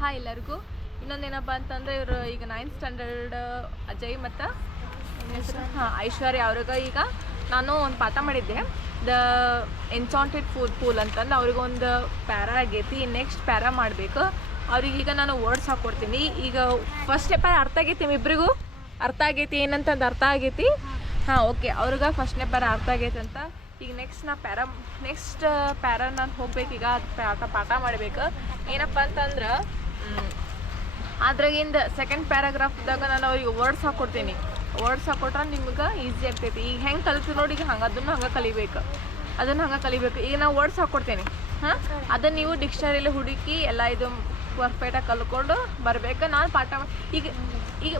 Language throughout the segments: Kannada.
ಹಾಯ್ ಎಲ್ಲರಿಗೂ. ಇನ್ನೊಂದೇನಪ್ಪ ಅಂತಂದ್ರೆ ಇವರು ಈಗ ನೈನ್ತ್ ಸ್ಟ್ಯಾಂಡರ್ಡ್ ಅಜಯ್ ಮತ್ತು ಹಾಂ, ಐಶ್ವರ್ಯ ಅವ್ರಿಗೆ ಈಗ ನಾನು ಒಂದು ಪಾಠ ಮಾಡಿದ್ದೆ. ದ ಎನ್ಚಾಂಟೆಡ್ ಫುಡ್ ಪೂಲ್ ಅಂತಂದು ಅವ್ರಿಗೊಂದು ಪ್ಯಾರ ಆಗೈತಿ ನೆಕ್ಸ್ಟ್ ಪ್ಯಾರಾ ಮಾಡಬೇಕು. ಅವ್ರಿಗೆ ಈಗ ನಾನು ವರ್ಡ್ಸ್ ಹಾಕ್ಕೊಡ್ತೀನಿ ಈಗ ಫಸ್ಟ್ ಪ್ಯಾರ ಅರ್ಥ ಆಗೈತಿ ನಿಮ್ಮಿಬ್ರಿಗೂ ಅರ್ಥ ಆಗೈತಿ, ಏನಂತಂದು ಅರ್ಥ ಆಗೈತಿ? ಹಾಂ ಓಕೆ ಅವ್ರಿಗೆ ಫಸ್ಟ್ನೇ ಪ್ಯಾರ ಅರ್ಥ ಆಗೈತೆ ಅಂತ. ಈಗ ನೆಕ್ಸ್ಟ್ ನಾ ಪ್ಯಾರ ನೆಕ್ಸ್ಟ್ ಪ್ಯಾರ ನಾನು ಹೋಗ್ಬೇಕು ಈಗ ಪಾಠ ಪಾಠ ಮಾಡ್ಬೇಕು. ಏನಪ್ಪ ಅಂತಂದ್ರೆ ಅದ್ರಾಗಿಂದ ಸೆಕೆಂಡ್ ಪ್ಯಾರಾಗ್ರಾಫ್ದಾಗ ನಾನು ಅವ್ರಿಗೆ ವರ್ಡ್ಸ್ ಹಾಕ್ಕೊಡ್ತೀನಿ ವರ್ಡ್ಸ್ ಹಾಕ್ಕೊಟ್ರೆ ನಿಮ್ಗೆ ಈಸಿ ಆಗ್ತೈತಿ. ಈಗ ಹೆಂಗೆ ಕಲಿತು ನೋಡಿ, ಈಗ ಹಂಗೆ ಅದನ್ನು ಹಂಗೆ ಕಲಿಬೇಕು. ಅದನ್ನು ಹಂಗೆ ಕಲಿಬೇಕು. ಈಗ ನಾವು ವರ್ಡ್ಸ್ ಹಾಕ್ಕೊಡ್ತೀನಿ ಹಾಂ? ಅದನ್ನು ನೀವು ಡಿಕ್ಷನರಿಲಿ ಹುಡುಕಿ ಎಲ್ಲ ಇದು ಪರ್ಫೆಕ್ಟಾಗಿ ಕಲ್ಕೊಂಡು ಬರಬೇಕು. ನಾನು ಪಾಠ ಈಗ ಈಗ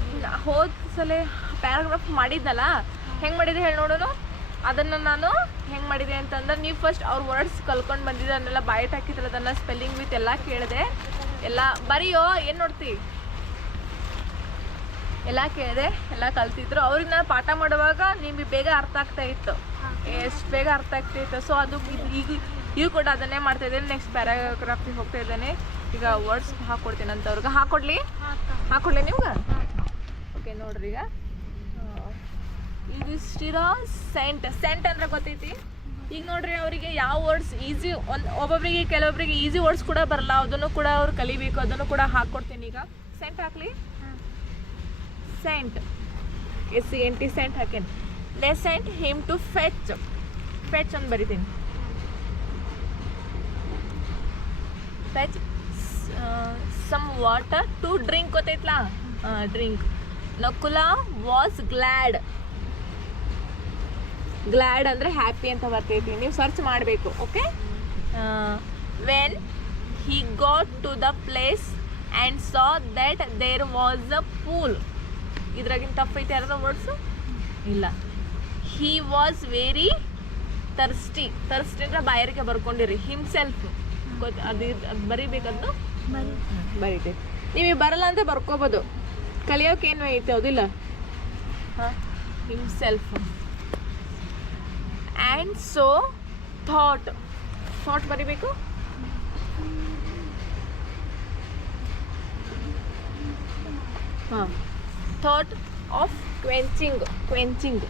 ಹೋದ ಸಲ ಪ್ಯಾರಾಗ್ರಾಫ್ ಮಾಡಿದ್ನಲ್ಲ, ಹೆಂಗೆ ಮಾಡಿದೆ ಹೇಳಿ ನೋಡೋಣ. ಅದನ್ನು ನಾನು ಹೆಂಗೆ ಮಾಡಿದೆ ಅಂತಂದ್ರೆ, ನೀವು ಫಸ್ಟ್ ಅವ್ರ ವರ್ಡ್ಸ್ ಕಲ್ಕೊಂಡು ಬಂದಿದ್ದನ್ನೆಲ್ಲ ಬಾಯ್ಟ್ ಹಾಕಿದ್ರೆ ಅದನ್ನು ಸ್ಪೆಲ್ಲಿಂಗ್ ವಿತ್ ಎಲ್ಲ ಕೇಳಿದೆ. ಎಲ್ಲ ಬರೀಯೋ ಏನು ನೋಡ್ತಿ? ಎಲ್ಲ ಕೇಳಿದೆ ಎಲ್ಲ ಕಲ್ತಿದ್ರು. ಅವ್ರಿಗೆ ನಾನು ಪಾಠ ಮಾಡುವಾಗ ನಿಮಗೆ ಬೇಗ ಅರ್ಥ ಆಗ್ತಾ ಇತ್ತು. ಎಷ್ಟು ಬೇಗ ಅರ್ಥ ಆಗ್ತಾ ಇತ್ತು. ಸೊ ಅದು ಈಗ ಈಗ ಕೂಡ ಅದನ್ನೇ ಮಾಡ್ತಾ ಇದ್ದೇನೆ ನೆಕ್ಸ್ಟ್ ಪ್ಯಾರಾಗ್ರಾಫಿಗೆ ಹೋಗ್ತಾ ಇದ್ದೇನೆ. ಈಗ ವರ್ಡ್ಸ್ ಹಾಕ್ಕೊಡ್ತೀನಿ ಅಂತ ಅವ್ರಿಗೆ. ಹಾಕೊಡ್ಲಿ? ಹಾಕೊಡ್ಲಿ ನಿಮ್ಗೆ? ಓಕೆ ನೋಡ್ರಿ ಈಗ. ಇದು ಸ್ಟಿರೋ ಸೆಂಟ್ ಸೆಂಟ್ ಅಂದ್ರೆ ಗೊತ್ತೈತಿ? ಈಗ ನೋಡ್ರಿ, ಅವರಿಗೆ ಯಾವ ವರ್ಡ್ಸ್ ಈಸಿ ಒಬ್ಬೊಬ್ಬರಿಗೆ ಕೆಲವೊಬ್ಬರಿಗೆ ಈಸಿ ವರ್ಡ್ಸ್ ಕೂಡ ಬರಲ್ಲ. ಅದನ್ನು ಕೂಡ ಅವ್ರು ಕಲಿಬೇಕು, ಅದನ್ನು ಕೂಡ ಹಾಕ್ಕೊಡ್ತೀನಿ ಈಗ. ಸೆಂಟ್ ಹಾಕ್ಲಿ? Sent S N, T sent ಹಾಕೇನಿ. They sent him to fetch fetch ಅಂತ ಬರಿತೀನಿ. Fetch some water to drink ಗೊತ್ತೈತ್ಲಾ? Drink Nakula was glad glad ಅಂದರೆ ಹ್ಯಾಪಿ ಅಂತ ಬರ್ತೈತಿ. ನೀವು ಸರ್ಚ್ ಮಾಡಬೇಕು okay when he got to the place and saw that there was a pool ಇದ್ರಾಗಿನ ತಪ್ಪೈತೆ ಯಾರದ ವರ್ಡ್ಸ್ ಇಲ್ಲ. He was very thirsty thirsty ಅಂದ್ರೆ ಬಾಯರಿಗೆ ಬರ್ಕೊಂಡಿರಿ. ಹಿಮ್ಸೆಲ್ಫ್ ಗೊತ್ತು ಅದು ಬರಿಬೇಕದ್ದು ಬರೀತೈತಿ ನೀವು ಬರಲ್ಲ ಅಂತ ಬರ್ಕೋಬೋದು. ಕಲಿಯೋಕೆ ಏನು ಐತೆ ಹೌದಿಲ್ಲ? ಹಾಂ. Himself and so thought thought ಬರಿಬೇಕು. ಹಾಂ. Thought of quenching quenching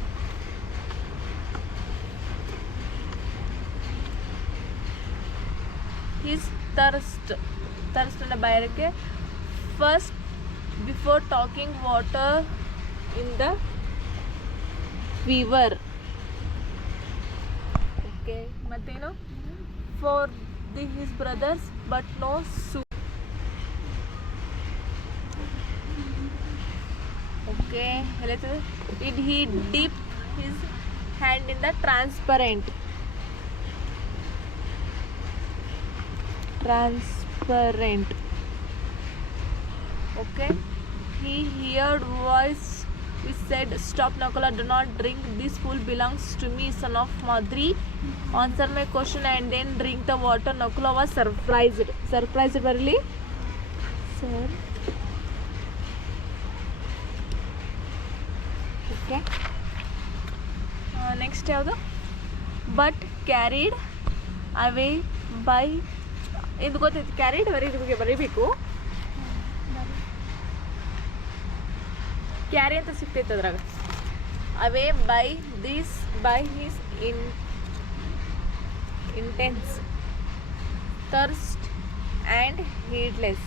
his thirst thirst ಅನ್ನೋ ಬಯರಕ್ಕೆ first before talking water in the fever okay ಮತ್ತೇನು for the his brothers but no so okay ಹೇಳೈತದೆ ಇಡ್ he dip his hand in the transparent transparent okay he heard voice which said stop nakula do not drink this fool belongs to me son of madri answer my question and then drink the water nakula was surprised surprised barely sir okay uh, next ಯಾವುದು ಬಟ್ ಕ್ಯಾರಿಡ್ ಅವೇ ಬೈ ಇದು ಗೊತ್ತೈತಿ ಕ್ಯಾರಿಡ್ ಬರೀ ಬರೀಬೇಕು ಕ್ಯಾರಿ ಅಂತ ಸಿಗ್ತೈತೆ ಅದ್ರಾಗ away by this by his in intense thirst and heedless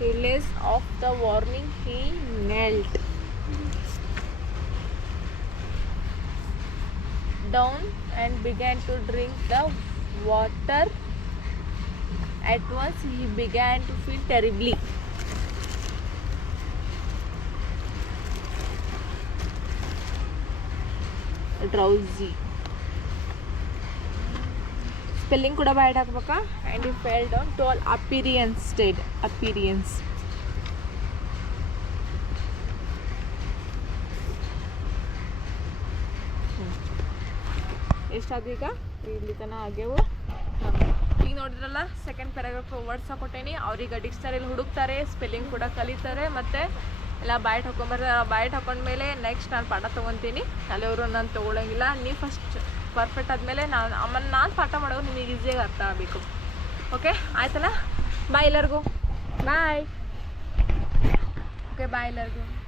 heedless of the warning he knelt down and began to drink the water at once he began to feel terribly drowsy spelling ಕೂಡ ಬ್ಯಾಡ್ ಹಾಕ್ಬೇಕಾ? And you fail down to all appearance state appearance ಎಷ್ಟಾದ ಈಗ ಇಲ್ಲಿ ತನಕ ಆಗ್ಯವು? ಈಗ ನೋಡಿದ್ರಲ್ಲ ಸೆಕೆಂಡ್ ಪ್ಯಾರಾಗ್ರಾಫ್ ವರ್ಡ್ಸ್ ಹಾಕೊಟ್ಟೇನಿ ಅವ್ರಿಗೆ ಡಿಕ್ಷನರಿಲಿ ಹುಡುಕ್ತಾರೆ ಸ್ಪೆಲ್ಲಿಂಗ್ ಕೂಡ ಕಲಿತಾರೆ, ಮತ್ತು ಎಲ್ಲ ಬಾಯ್ಟ್ ಹಾಕೊಂಬರ್ತಾರೆ ಬಾಯ್ಟ್ ಹಾಕೊಂಡ್ಮೇಲೆ ನೆಕ್ಸ್ಟ್ ನಾನು ಪಾಠ ತೊಗೊತೀನಿ. ಅಲ್ಲಿವರು ನಾನು ತೊಗೊಳಂಗಿಲ್ಲ. ನೀವು ಫಸ್ಟ್ ಪರ್ಫೆಕ್ಟ್ ಆದಮೇಲೆ ನಾನು ಆಮೇಲೆ ನಾನು ಪಾಠ ಮಾಡೋದು ನಿಮಗೆ ಈಸಿಯಾಗಿ ಅರ್ಥ ಆಗಬೇಕು. ಓಕೆ ಆಯ್ತಲ್ಲ? ಬಾಯ್ ಎಲ್ಲರಿಗೂ. ಬಾಯ್ ಓಕೆ ಬಾಯ್ ಎಲ್ಲರಿಗೂ.